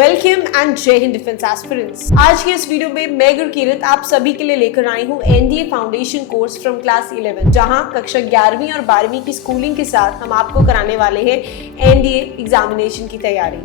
Welcome and जय Hind defence aspirants. आज के इस वीडियो में मैं गुरकीरत आप सभी के लिए लेकर आई हूँ NDA foundation course from class 11, जहां कक्षा 11वीं और 12वीं की स्कूलिंग के साथ हम आपको कराने वाले हैं एनडीए एग्जामिनेशन की तैयारी।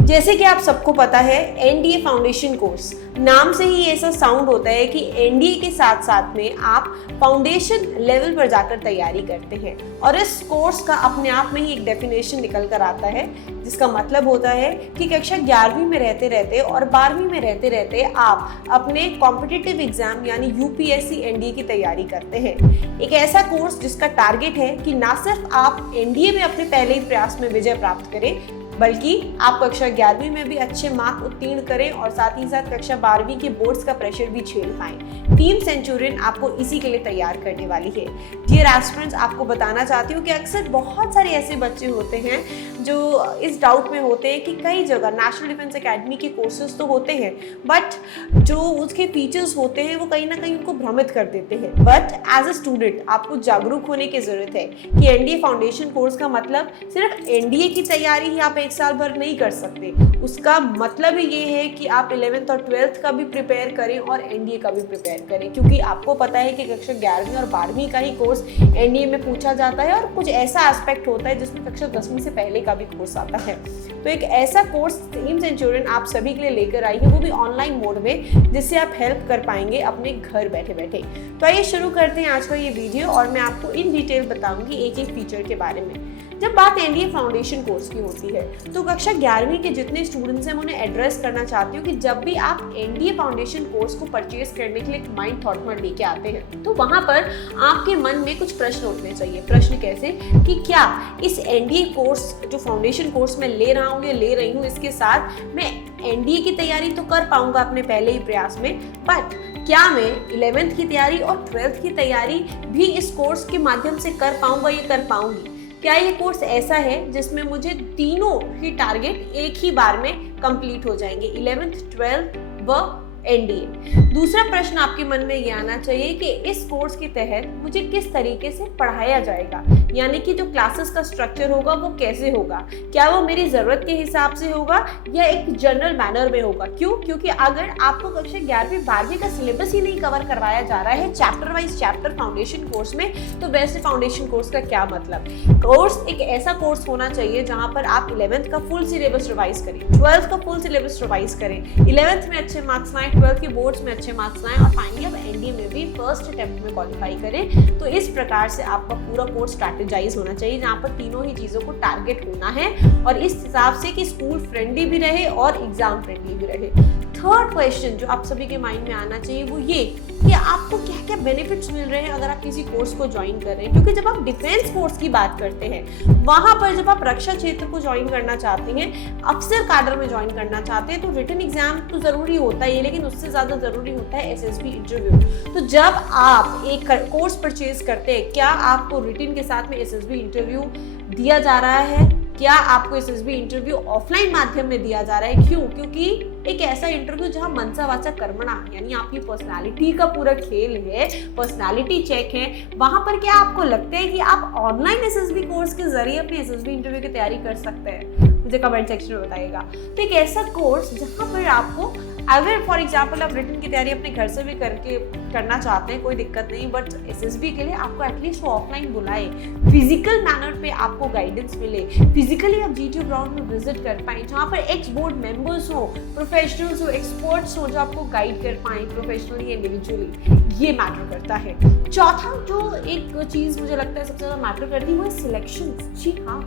जैसे कि आप सबको पता है, एनडीए फाउंडेशन कोर्स नाम से ही ऐसा साउंड होता है कि एनडीए के साथ साथ में आप फाउंडेशन लेवल पर जाकर तैयारी करते हैं और इस कोर्स का अपने आप में ही एक डेफिनेशन निकल कर आता है, जिसका मतलब होता है कि कक्षा 11वीं में रहते रहते और 12वीं में रहते रहते आप अपने कॉम्पिटिटिव एग्जाम यानी यूपीएससी एनडीए की तैयारी करते हैं। एक ऐसा कोर्स जिसका टारगेट है कि ना सिर्फ आप एनडीए में अपने पहले ही प्रयास में विजय प्राप्त करें, बल्कि आप कक्षा 11वीं में भी अच्छे मार्क उत्तीर्ण करें और साथ ही साथ कक्षा 12वीं के बोर्ड्स का प्रेशर भी झेल पाएं। टीम सेंचुरियन आपको इसी के लिए तैयार करने वाली है। डियर एस्पिरेंट्स, आपको बताना चाहती हूँ कि अक्सर बहुत सारे ऐसे बच्चे होते हैं जो इस डाउट में होते हैं कि कई जगह नेशनल डिफेंस एकेडमी के कोर्सेज तो होते हैं, बट जो उसके फीचर्स होते हैं वो कहीं ना कहीं उनको भ्रमित कर देते हैं। बट एज अ स्टूडेंट आपको जागरूक होने की जरूरत है कि एनडीए फाउंडेशन कोर्स का मतलब सिर्फ एनडीए की तैयारी ही आप एक साल भर नहीं कर सकते। उसका मतलब ही ये है कि आप 11th और 12th का भी प्रिपेयर करें और एनडीए का भी प्रिपेयर करें, क्योंकि आपको पता है कि कक्षा 11वीं और 12वीं का ही कोर्स एनडीए में पूछा जाता है और कुछ ऐसा एस्पेक्ट होता है जिसमें कक्षा 10वीं से पहले का भी कोर्स आता है। तो एक ऐसा कोर्स टीम सेंचुरियन आप सभी के लिए लेकर आई है, वो भी ऑनलाइन मोड में, जिससे आप हेल्प कर पाएंगे अपने घर बैठे बैठे। तो आइए शुरू करते हैं आज का ये वीडियो और मैं आपको इन डिटेल बताऊंगी एक एक फीचर के बारे में। जब बात एनडीए फाउंडेशन कोर्स की होती है तो कक्षा 11वीं के जितने स्टूडेंट्स हैं मैं उन्हें एड्रेस करना चाहती हूँ कि जब भी आप एनडीए फाउंडेशन कोर्स को परचेज करने के लिए एक माइंड थॉट में लेके आते हैं तो वहां पर आपके मन में कुछ प्रश्न उठने चाहिए। प्रश्न कैसे कि क्या इस एनडीए कोर्स जो फाउंडेशन कोर्स मैं ले रहा हूँ या ले रही हूँ, इसके साथ मैं एनडीए की तैयारी तो कर पाऊंगा अपने पहले ही प्रयास में, बट क्या मैं 11th की तैयारी और 12th की तैयारी भी इस कोर्स के माध्यम से कर पाऊंगा या कर पाऊंगी? क्या ये कोर्स ऐसा है जिसमें मुझे तीनों ही टारगेट एक ही बार में कंप्लीट हो जाएंगे, 11th, 12th व एनडीए? दूसरा प्रश्न आपके मन में ये आना चाहिए कि इस कोर्स के तहत मुझे किस तरीके से पढ़ाया जाएगा, यानी कि जो क्लासेस का स्ट्रक्चर होगा वो कैसे होगा, क्या वो मेरी जरूरत के हिसाब से होगा या एक जनरल मैनर में होगा? क्यों? क्योंकि अगर आपको कक्षा 11वीं 12वीं का सिलेबस ही नहीं कवर करवाया जा रहा है chapter wise chapter foundation course में, तो वैसे फाउंडेशन कोर्स का क्या मतलब? कोर्स एक ऐसा कोर्स होना चाहिए जहां पर आप 11th का फुल सिलेबस रिवाइज करें, 12th का फुल सिलेबस रिवाइज करें, 11th में अच्छे मार्क्स लाएं, 12th के बोर्ड्स में अच्छे मार्क्स लाएं और फाइनली अब एनडीए में भी फर्स्ट अटेम्प्ट में क्वालिफाई करें। तो इस प्रकार से आपका पूरा कोर्स स्ट्रैटेजाइज होना चाहिए, जहां पर तीनों ही चीजों को टारगेट होना है और इस हिसाब से कि स्कूल फ्रेंडली भी रहे और एग्जाम फ्रेंडली भी रहे। थर्ड क्वेश्चन जो आप सभी के माइंड में आना चाहिए वो ये कि आपको क्या क्या बेनिफिट्स मिल रहे हैं अगर आप किसी कोर्स को ज्वाइन कर रहे हैं, क्योंकि जब आप डिफेंस फोर्स की बात करते हैं, वहां पर जब आप रक्षा क्षेत्र को ज्वाइन करना चाहते हैं, अफसर काडर में ज्वाइन करना चाहते हैं, तो रिटन एग्जाम तो जरूरी होता है, लेकिन उससे ज्यादा जरूरी होता है एसएसबी इंटरव्यू। तो जब आप एक कोर्स परचेज करते हैं, क्या आपको रिटन के साथ में एसएसबी इंटरव्यू दिया जा रहा है? क्या आपको एसएसबी इंटरव्यू ऑफलाइन माध्यम में दिया जा रहा है? क्यों? क्योंकि एक ऐसा इंटरव्यू जहां मनसा वाचा कर्मणा यानी आपकी पर्सनालिटी का पूरा खेल है, पर्सनालिटी चेक है, वहां पर क्या आपको लगता है कि आप ऑनलाइन एसएसबी कोर्स के जरिए अपने एसएसबी इंटरव्यू की तैयारी कर सकते हैं? मुझे कमेंट सेक्शन में बताइएगा। तो एक ऐसा कोर्स जहां पर आपको, अगर फॉर एग्जाम्पल आप रिटन की तैयारी अपने घर से भी करना चाहते हैं, कोई दिक्कत नहीं, बट एसएसबी के लिए आपको एटलीस्ट वो ऑफलाइन बुलाए, फिजिकल मैनर पे आपको गाइडेंस मिले, फिजिकली आप जीटीयू ग्राउंड में विजिट कर पाए, जहाँ पर एक्स बोर्ड मेंबर्स हो, प्रोफेशनल्स हो, एक्सपर्ट्स हो जो आपको गाइड कर पाए प्रोफेशनली इंडिविजुअली, ये मैटर करता है। चौथा जो एक चीज मुझे लगता है सबसे ज्यादा मैटर करती है वो है सिलेक्शन। जी हाँ,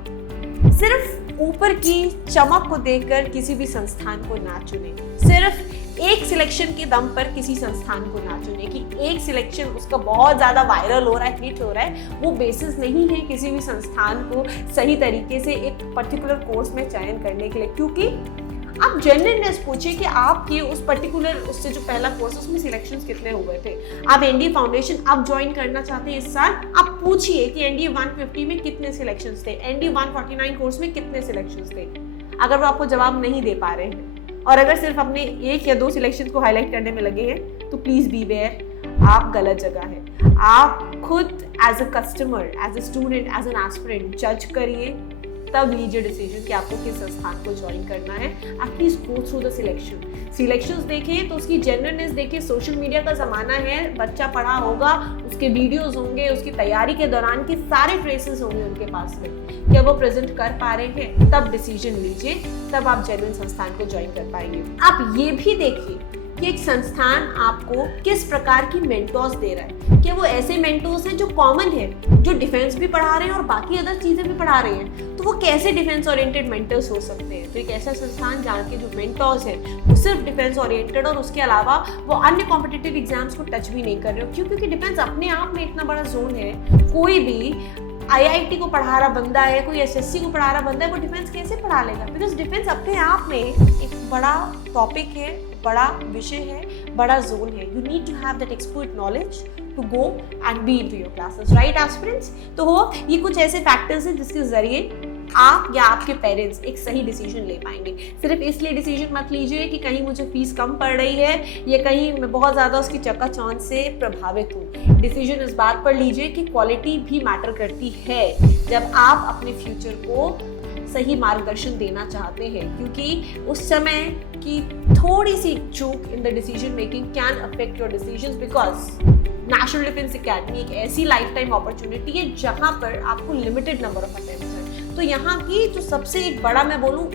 सिर्फ ऊपर की चमक को देखकर किसी भी संस्थान को ना चुने, सिर्फ एक सिलेक्शन के दम पर किसी संस्थान को ना चुने कि एक सिलेक्शन उसका बहुत ज्यादा वायरल हो रहा है, हिट हो रहा है, वो बेसिस नहीं है किसी भी संस्थान को सही तरीके से एक पर्टिकुलर कोर्स में चयन करने के लिए। क्योंकि आप जेन्युइननेस पूछिए कि आपके उस पर्टिकुलर उससे जो पहला कोर्स उसमें सिलेक्शंस कितने हुए थे। आप एनडीए फाउंडेशन अब ज्वाइन करना चाहते हैं इस साल, आप पूछिए कि एनडीए 150 में कितने सिलेक्शंस थे, एनडीए 149 कोर्स में कितने सिलेक्शंस थे। अगर वो आपको जवाब नहीं दे पा रहे हैं और अगर सिर्फ अपने एक या दो सिलेक्शन को हाईलाइट करने में लगे हैं, तो प्लीज बी वेयर, आप गलत जगह है। आप खुद as a customer, as a student, as an aspirant जज करिए तब लीजिए डिसीजन कि आपको किस संस्थान को ज्वाइन करना है। At least go through the selections देखें तो उसकी जेन्युइननेस देखिए। सोशल मीडिया का जमाना है, बच्चा पढ़ा होगा, उसके वीडियोस होंगे, उसकी तैयारी के दौरान के सारे ट्रेसेस होंगे उनके पास में, क्या वो प्रेजेंट कर पा रहे हैं, तब डिसीजन लीजिए, तब आप जेन्युइन संस्थान को ज्वाइन कर पाएंगे। आप ये भी देखिए कि एक संस्थान आपको किस प्रकार की मेंटोर्स दे रहा है। क्या वो ऐसे मेंटोर्स हैं जो कॉमन है, जो डिफेंस भी पढ़ा रहे हैं और बाकी अदर चीजें भी पढ़ा रहे हैं, तो वो कैसे डिफेंस ओरिएंटेड मेंटर्स हो सकते हैं। तो एक ऐसा संस्थान जहाँ के जो मेंटोर्स हैं वो सिर्फ डिफेंस ओरिएंटेड और उसके अलावा वो अन्य कॉम्पिटिटिव एग्जाम्स को टच भी नहीं कर रहे हो। क्यों? क्योंकि डिफेंस अपने आप में इतना बड़ा जोन है। कोई भी IIT को पढ़ा रहा बंदा है, कोई SSC को पढ़ा रहा बंदा है, वो डिफेंस कैसे पढ़ा लेगा? बिकॉज डिफेंस अपने आप में एक बड़ा टॉपिक है, बड़ा विषय है, बड़ा जोन है। You need to have that expert knowledge to go and be into your classes, right aspirants? तो ये कुछ ऐसे फैक्टर्स हैं जिसके जरिए आप या आपके पेरेंट्स एक सही डिसीजन ले पाएंगे। सिर्फ इसलिए डिसीजन मत लीजिए कि कहीं मुझे फीस कम पड़ रही है या कहीं मैं बहुत ज़्यादा उसकी चकाचौंध से प्रभावित हूँ। डिसीजन इस बात पर लीजिए कि क्वालिटी भी मैटर करती है जब आप अपने फ्यूचर को सही मार्गदर्शन देना चाहते हैं, क्योंकि उस समय की थोड़ी सी चूक in the decision making can affect your decisions. Because national defence academy एक ऐसी लाइफ टाइम अपॉर्चुनिटी है जहां पर आपको लिमिटेड नंबर ऑफ अटेम्प्ट्स है। तो यहाँ की जो सबसे एक बड़ा मैं बोलूँ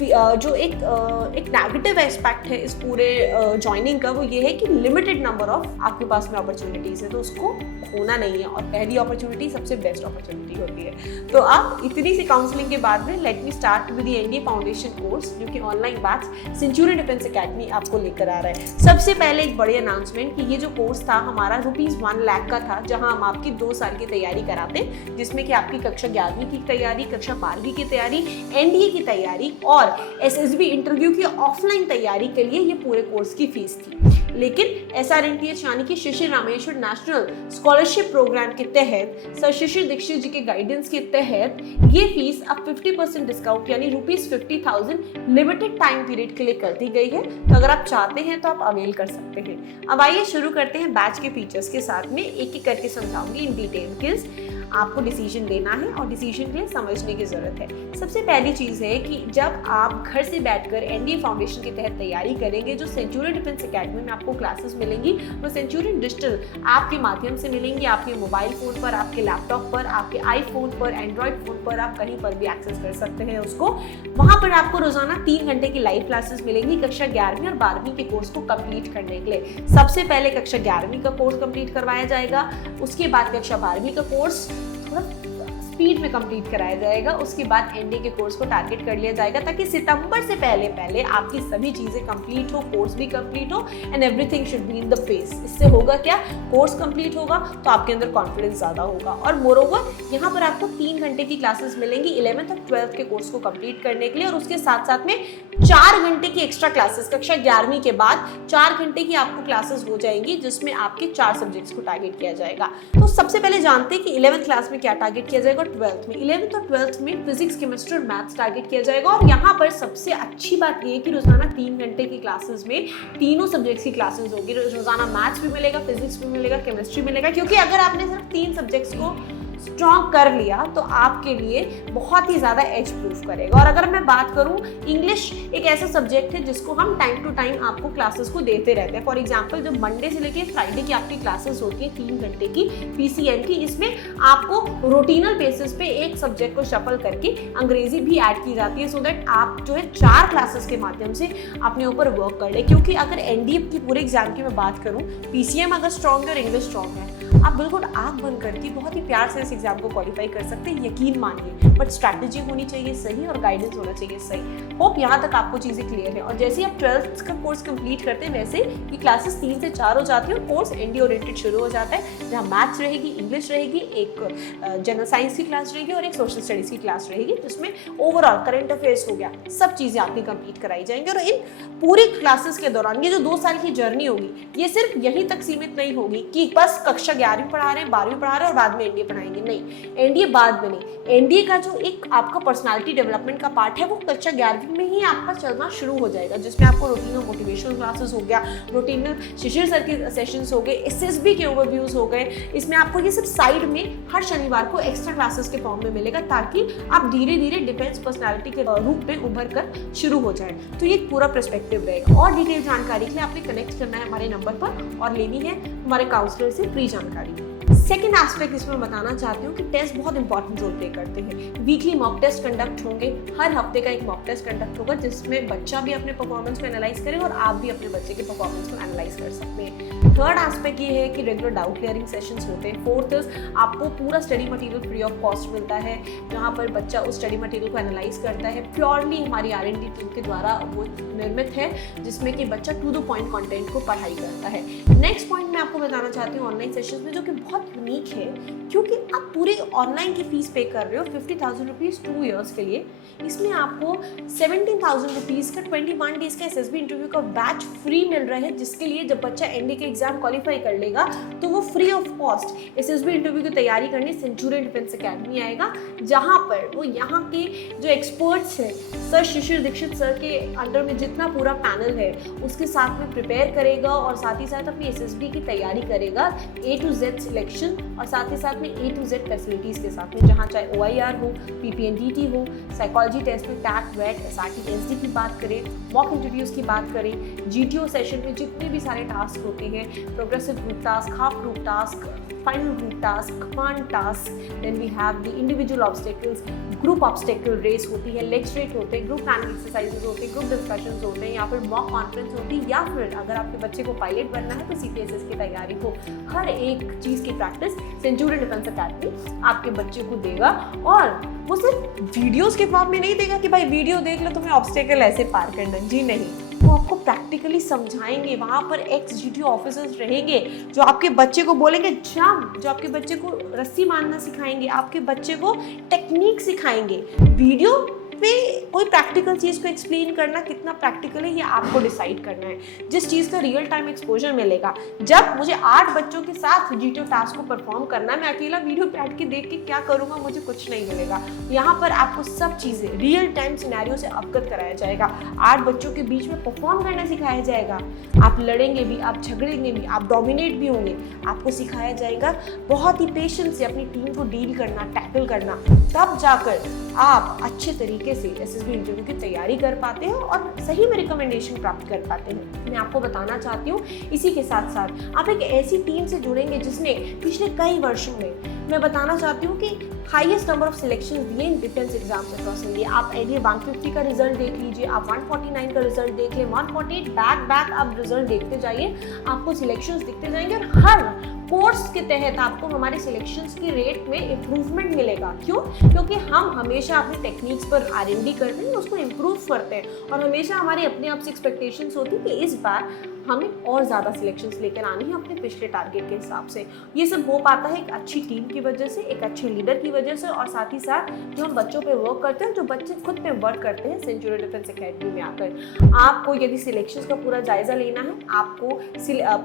जो एक नेगेटिव एस्पेक्ट है इस पूरे ज्वाइनिंग का, वो ये है कि लिमिटेड नंबर ऑफ आपके पास में अपॉर्चुनिटीज है, तो उसको खोना नहीं है। और पहली अपॉर्चुनिटी सबसे बेस्ट अपॉर्चुनिटी होती है। तो अब इतनी सी काउंसलिंग के बाद में let me start with the NDA foundation course, जो कि online batch Centurion defence academy आपको लेकर आ रहा है। सबसे पहले एक बड़ी अनाउंसमेंट कि ये जो कोर्स था हमारा ₹1 लाख का था, जहां हम आपकी 2 साल की तैयारी कराते, जिसमें कि आपकी कक्षा 11वीं की तैयारी, कक्षा 12वीं की तैयारी, NDA की तैयारी और SSB इंटरव्यू की ऑफलाइन तैयारी के लिए ये पूरे कोर्स की फीस थी। लेकिन SRNTH यानी कि शिशिर रामेश्वर नेशनल स्कॉलरशिप प्रोग्राम के तहत सर शिशिर दीक्षित जी के गाइडेंस के तहत ये फीस अब 50% डिस्काउंट यानी ₹50,000 लिमिटेड टाइम पीरियड के लिए कर दी गई है। तो अगर आप चाहते हैं तो आप अवेल कर सकते हैं। अब आइए शुरू करते हैं बैच के फीचर्स के साथ में, एक एक करके समझाऊंगी इन डिटेल। आपको डिसीजन लेना है और डिसीजन के लिए समझने की जरूरत है। सबसे पहली चीज है कि जब आप घर से बैठकर NDA फाउंडेशन के तहत तैयारी करेंगे, जो सेंचुरियन डिफेंस एकेडमी में आपको क्लासेस मिलेंगी वो सेंचुरियन डिजिटल ऐप के माध्यम से मिलेंगी। आपके मोबाइल फोन पर, आपके लैपटॉप पर, आपके आईफोन पर, एंड्रॉइड फोन पर, आप कहीं पर भी एक्सेस कर सकते हैं उसको। वहां पर आपको रोजाना 3 घंटे की लाइव क्लासेस मिलेंगी कक्षा 11वीं और 12वीं के कोर्स को कंप्लीट करने के लिए। सबसे पहले कक्षा 11वीं का कोर्स कंप्लीट करवाया जाएगा, उसके बाद कक्षा 12वीं का कोर्स थोड़ा स्पीड में कंप्लीट कराया जाएगा, उसके बाद NDA के कोर्स को टारगेट कर लिया जाएगा ताकि सितंबर से पहले आपकी सभी चीजें कंप्लीट हो, कोर्स भी कंप्लीट हो and everything should be in the pace. इससे होगा क्या, कोर्स कंप्लीट होगा तो आपके अंदर कॉन्फिडेंस ज्यादा होगा। और मोरओवर यहाँ पर आपको 3 घंटे की क्लासेस मिलेंगी 11th और 12th के कोर्स को कंप्लीट करने के लिए, और उसके साथ साथ में 4 घंटे की एक्स्ट्रा क्लासेस कक्षा 11वीं के बाद 4 घंटे की आपको क्लासेस हो जाएंगी, जिसमें आपके 4 सब्जेक्ट्स को टारगेट किया जाएगा। तो सबसे पहले जानते हैं कि 11th क्लास में क्या टारगेट किया जाएगा, 12th में। 11th और 12th में फिजिक्स, केमिस्ट्री और मैथ्स टारगेट किया जाएगा। और यहाँ पर सबसे अच्छी बात ये है कि रोजाना 3 घंटे की क्लासेस में तीनों सब्जेक्ट्स की क्लासेस होगी। रोजाना मैथ्स भी मिलेगा, फिजिक्स भी मिलेगा, केमिस्ट्री मिलेगा, क्योंकि अगर आपने सिर्फ 3 सब्जेक्ट्स को स्ट्रॉन्ग कर लिया तो आपके लिए बहुत ही ज्यादा एज प्रूफ करेगा। और अगर मैं बात करूं, इंग्लिश एक ऐसा सब्जेक्ट है जिसको हम टाइम टू टाइम आपको क्लासेस को देते रहते हैं। फॉर एग्जांपल जो मंडे से लेके फ्राइडे की आपकी क्लासेस होती है 3 घंटे की PCM की, इसमें आपको रूटीनल बेसिस पे एक सब्जेक्ट को शफल करके अंग्रेजी भी ऐड की जाती है, सो दैट आप जो है 4 क्लासेस के माध्यम से अपने ऊपर वर्क कर ले। क्योंकि अगर NDA की पूरे एग्जाम की मैं बात करूं, PCM अगर स्ट्रॉन्ग है और इंग्लिश स्ट्रॉन्ग है, आप बिल्कुल आंख बंद करके बहुत ही प्यार से इस एग्जाम को क्वालिफाई कर सकते हैं, यकीन मानिए। बट स्ट्रैटेजी होनी चाहिए सही और गाइडेंस होना चाहिए सही। होप यहाँ तक आपको चीजें क्लियर है। और जैसे आप 12th का कोर्स कंप्लीट करते हैं, वैसे ये क्लासेस 3 से 4 हो जाती है और कोर्स NDA ओरिएंटेड शुरू हो जाता है, जहाँ मैथ्स रहेगी, इंग्लिश रहेगी, एक जनरल साइंस की क्लास रहेगी और एक सोशल स्टडीज की क्लास रहेगी, जिसमें ओवरऑल करंट अफेयर्स हो गया, सब चीजें आपकी कंप्लीट कराई जाएंगी। और इन पूरी क्लासेस के दौरान ये जो 2 साल की जर्नी होगी, ये सिर्फ यहीं तक सीमित नहीं होगी कि बस कक्षा 11वीं पढ़ा रहे हैं, 12वीं पढ़ा रहे हैं और बाद में एनडीए पढ़ाएंगे, नहीं, एनडीए बाद में नहीं। एनडीए का जो एक आपका पर्सनालिटी डेवलपमेंट का पार्ट है वो कक्षा 11वीं में ही आपका चलना शुरू हो जाएगा, जिसमें आपको रूटीन और मोटिवेशनल क्लासेस हो गया, रूटीन में शिशिर सर के सेशंस हो गए, एसएसबी के ओवरव्यूज हो गए। इसमें आपको ये सब साइड में हर शनिवार को एक्स्ट्रा क्लासेस के फॉर्म में मिलेगा, ताकि आप धीरे धीरे डिफेंस पर्सनालिटी के रूप में उभर कर शुरू हो जाए। तो ये पूरा पर्सपेक्टिव रहेगा। और डिटेल जानकारी के लिए आपने कनेक्ट करना है हमारे नंबर पर और लेनी है हमारे काउंसलर से फ्री जानकारी। सेकेंड एस्पेक्ट इसमें मैं बताना चाहती हूँ कि टेस्ट बहुत इंपॉर्टेंट रोल प्ले करते हैं। वीकली मॉक टेस्ट कंडक्ट होंगे, हर हफ्ते का एक मॉक टेस्ट कंडक्ट होगा, जिसमें बच्चा भी अपने परफॉर्मेंस को एनालाइज करे और आप भी अपने बच्चे के परफॉर्मेंस को एनालाइज कर सकते हैं। थर्ड एस्पेक्ट ये है कि रेगुलर डाउट क्लियरिंग सेशंस होते हैं। फोर्थ इज आपको पूरा study material free of cost मिलता है, जहाँ पर बच्चा उस स्टडी मटेरियल को एनालाइज करता है। प्योरली हमारी R&D टीम के द्वारा वो निर्मित है, जिसमें कि बच्चा टू द पॉइंट कंटेंट को पढ़ाई करता है। नेक्स्ट पॉइंट मैं आपको बताना चाहती हूँ ऑनलाइन सेशंस में, जो कि बहुत यूनिक है, क्योंकि आप पूरे ऑनलाइन की फीस पे कर रहे हो 50,000 रुपीज़ 2 ईयर्स के लिए। इसमें आपको 17,000 रुपीज़ का 21 डेज का एसएसबी इंटरव्यू का बैच फ्री मिल रहा है, जिसके लिए जब बच्चा एनडीए के एग्जाम क्वालिफाई कर लेगा तो वो free of cost SSB interview की तैयारी करने सेंचुरियन डिफेंस अकेडमी आएगा, जहाँ पर वो यहाँ के जो एक्सपर्ट्स हैं, सर शिशिर दीक्षित सर के अंडर में जितना पूरा पैनल है उसके साथ में प्रिपेयर करेगा और साथ ही साथ अपनी एसएसबी की तैयारी करेगा, A to Z सिलेक्शन और साथ ही साथ में A to Z फैसिलिटीज़ के साथ में, जहाँ चाहे OIR हो, PPNDT हो, साइकोलॉजी टेस्ट में टैट, वेट, SRT, SD की बात करें, मॉक इंटरव्यूज़ की बात करें, GTO सेशन में जितने भी सारे टास्क होते हैं, progressive group task, half group task, final group task, command task, then we have the individual obstacles, group obstacle race होती है, लेग स्ट्रेट होते हैं, ग्रुप प्लानिंग एक्सरसाइजेज होते हैं, ग्रुप डिस्कशंस होते हैं, या फिर मॉक कॉन्फ्रेंस होती है, या फिर अगर आपके बच्चे को पायलट बनना है तो CPSS की तैयारी हो। हर एक चीज़ की प्रैक्टिस सेंचुरियन डिफेंस अकेडमी आपके बच्चे को देगा, और वो सिर्फ वीडियोस के फॉर्म में नहीं देगा कि भाई वीडियो देख लो तुम्हें ऑब्स्टेकल ऐसे पार करना, जी नहीं, वो आपको प्रैक्टिकली समझाएंगे। वहाँ पर एक्स GTO ऑफिसर्स रहेंगे जो आपके बच्चे को बोलेंगे जंप, जो आपके बच्चे को रस्सी मारना सिखाएंगे, आपके बच्चे को टेक्निक सिखाएंगे। वीडियो पे कोई प्रैक्टिकल चीज़ को एक्सप्लेन करना कितना प्रैक्टिकल है ये आपको डिसाइड करना है। जिस चीज़ का रियल टाइम एक्सपोजर मिलेगा, जब मुझे 8 बच्चों के साथ GTO टास्क को परफॉर्म करना है, मैं अकेला वीडियो बैठ के देख के क्या करूँगा, मुझे कुछ नहीं मिलेगा। यहाँ पर आपको सब चीज़ें रियल टाइम सिनेरियो से अवगत कराया जाएगा, 8 बच्चों के बीच में परफॉर्म करना सिखाया जाएगा। आप लड़ेंगे भी, आप झगड़ेंगे भी, आप डोमिनेट भी होंगे, आपको सिखाया जाएगा बहुत ही पेशेंस से अपनी टीम को डील करना, टैकल करना, तब जाकर आप अच्छे तरीके से एसएसबी इंटरव्यू की तैयारी कर पाते हैं और सही में रिकमेंडेशन प्राप्त कर पाते हैं। मैं आपको बताना चाहती हूँ, इसी के साथ साथ आप एक ऐसी टीम से जुड़ेंगे जिसने पिछले कई वर्षों में, मैं बताना चाहती हूँ कि हाईएस्ट नंबर ऑफ सिलेक्शन दिए in defence exams across India. आप एनडीए 150 का रिजल्ट देख लीजिए, आप 149 का रिजल्ट देख लें, 148 बैक आप रिजल्ट देखते जाइए, आपको सिलेक्शंस दिखते जाएंगे और हर कोर्स के तहत आपको हमारे सिलेक्शंस की रेट में इम्प्रूवमेंट मिलेगा। क्यों? क्योंकि हम हमेशा अपनी टेक्निक्स पर R&D करते हैं, उसको इम्प्रूव करते हैं और हमेशा हमारी अपने आप से एक्सपेक्टेशंस होती है कि इस बार हमें और ज़्यादा सिलेक्शंस लेकर आनी है अपने पिछले टारगेट के हिसाब से। ये सब हो पाता है एक अच्छी टीम की वजह से, एक अच्छे लीडर की वजह से, और साथ ही साथ जो हम बच्चों पे वर्क करते हैं, जो बच्चे खुद पे वर्क करते हैं सेंचुरियन डिफेंस अकेडमी में आकर। आपको यदि सिलेक्शंस का पूरा जायजा लेना है, आपको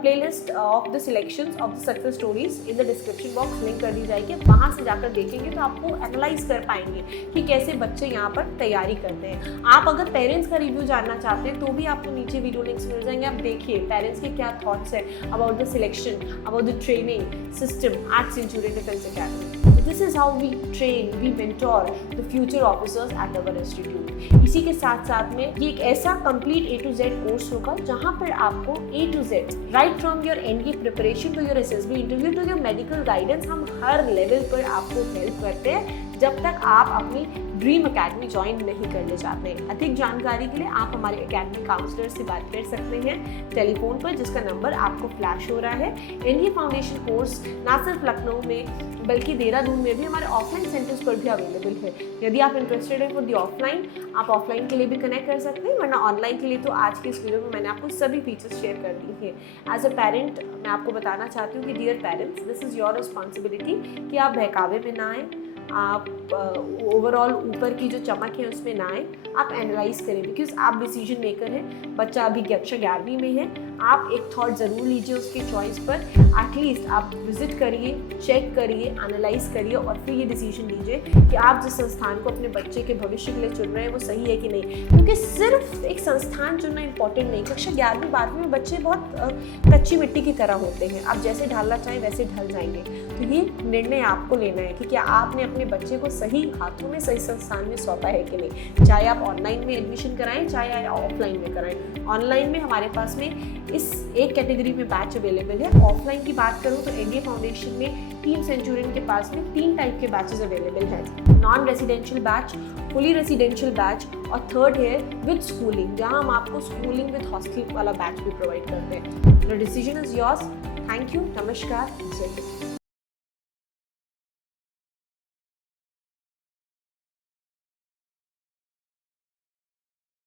playlist of the selections of the success stories in the description box link कर दी जाएगी। वहाँ से जाकर देखेंगे तो आपको एनालाइज कर पाएंगे कि कैसे बच्चे यहाँ पर तैयारी करते हैं। आप अगर पेरेंट्स का रिव्यू जानना चाहते हैं तो भी आपको नीचे वीडियो लिंक्स मिल जाएंगे, आप देखिए पेरेंट्स के क्या थॉट्स है about the selection, about the training system eight Centurion defence academy. This is how we train, we mentor the future officers at our institute। इसी के साथ साथ में ये एक ऐसा complete A to Z course होगा जहाँ पर आपको A to Z, right from your NDA preparation to your SSB interview to your medical guidance, हम हर लेवल पर आपको हेल्प करते हैं जब तक आप अपनी ड्रीम अकेडमी ज्वाइन नहीं करने चाहते हैं। अधिक जानकारी के लिए आप हमारे अकेडमी काउंसलर से बात कर सकते हैं टेलीफोन पर, जिसका नंबर आपको फ्लैश हो रहा है। एनडीए फाउंडेशन कोर्स ना सिर्फ लखनऊ में बल्कि देहरादून में भी हमारे ऑफलाइन सेंटर्स पर भी अवेलेबल है। यदि आप इंटरेस्टेड हैं फॉर दी ऑफलाइन, आप ऑफलाइन के लिए भी कनेक्ट कर सकते हैं, वरना ऑनलाइन के लिए तो आज की इस वीडियो में मैंने आपको सभी फीचर्स शेयर कर दी हैं। एज अ पेरेंट मैं आपको बताना चाहती हूँ कि dear parents, this is your responsibility कि आप बहकावे में ना आएँ, आप ओवरऑल ऊपर की जो चमक है उसमें ना आए, आप एनालाइज करें, बिकॉज आप डिसीजन मेकर हैं। बच्चा अभी कक्षा 11वीं में है, आप एक थॉट ज़रूर लीजिए उसकी चॉइस पर। एटलीस्ट आप विजिट करिए, चेक करिए, एनालाइज करिए और फिर ये डिसीजन लीजिए कि आप जिस संस्थान को अपने बच्चे के भविष्य के लिए चुन रहे हैं वो सही है कि नहीं। क्योंकि सिर्फ एक संस्थान चुनना इंपॉर्टेंट नहीं। कक्षा 11वीं 12वीं में बच्चे बहुत कच्ची मिट्टी की तरह होते हैं, आप जैसे ढालना चाहें वैसे ढल जाएंगे। तो ये निर्णय आपको लेना है कि क्या आपने अपने बच्चे को सही हाथों में, सही संस्थान में सौंपा है कि नहीं। चाहे आप ऑनलाइन में एडमिशन कराएं, चाहे आप ऑफलाइन में कराएं। ऑनलाइन में हमारे पास में इस एक कैटेगरी में बैच अवेलेबल है। ऑफलाइन की बात करूं तो एनडीए फाउंडेशन में टीम सेंचुरियन के पास में 3 टाइप के बैचेस अवेलेबल हैं। Non residential batch, fully residential batch और थर्ड है विद स्कूलिंग, जहां हम आपको स्कूलिंग विद हॉस्टल वाला बैच भी प्रोवाइड करते हैं। The decision is yours. Thank you, नमस्कार, जय हिंद।